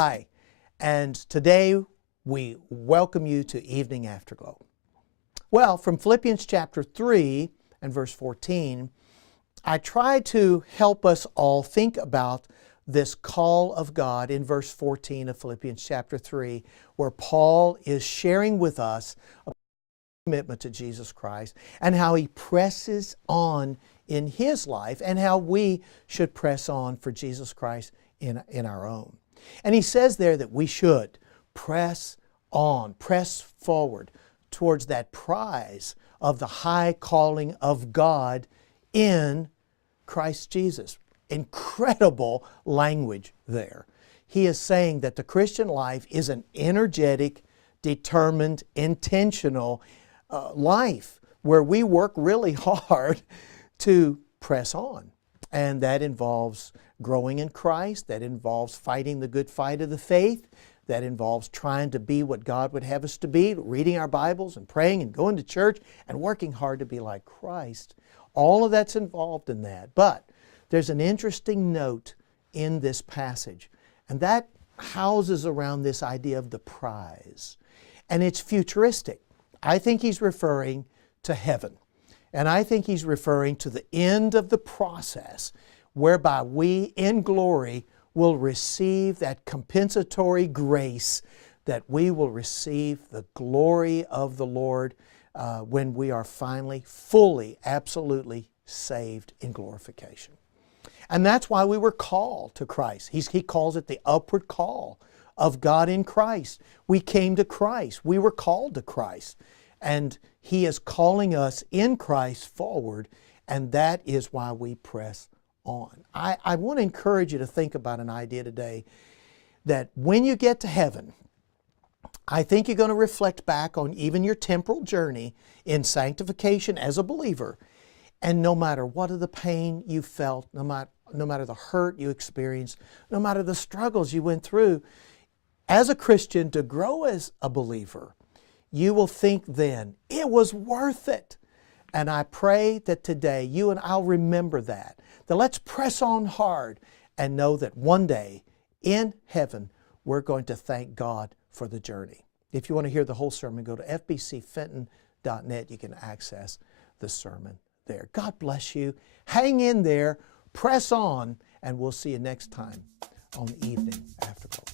Hi, and today we welcome you to Evening Afterglow. Well, from Philippians chapter 3 and verse 14, I try to help us all think about this call of God in verse 14 of Philippians chapter 3, where Paul is sharing with us a commitment to Jesus Christ and how he presses on in his life and how we should press on for Jesus Christ in our own. And he says there that we should press on, press forward towards that prize of the high calling of God in Christ Jesus. Incredible language there. He is saying that the Christian life is an energetic, determined, intentional life where we work really hard to press on. And that involves growing in Christ, that involves fighting the good fight of the faith, that involves trying to be what God would have us to be, reading our Bibles and praying and going to church and working hard to be like Christ. All of that's involved in that. But there's an interesting note in this passage, and that houses around this idea of the prize. And it's futuristic. I think he's referring to heaven. And I think he's referring to the end of the process whereby we in glory will receive that compensatory grace, that we will receive the glory of the Lord when we are finally, fully, absolutely saved in glorification. And that's why we were called to Christ. He calls it the upward call of God in Christ. We came to Christ. We were called to Christ. And He is calling us in Christ forward, and that is why we press on. I want to encourage you to think about an idea today that when you get to heaven, I think you're going to reflect back on even your temporal journey in sanctification as a believer, and no matter what of the pain you felt, no matter the hurt you experienced, no matter the struggles you went through, as a Christian, to grow as a believer, you will think then, it was worth it. And I pray that today you and I'll remember that let's press on hard and know that one day in heaven we're going to thank God for the journey. If you want to hear the whole sermon, go to fbcfenton.net. You can access the sermon there. God bless you. Hang in there, press on, and we'll see you next time on Evening Afterglow.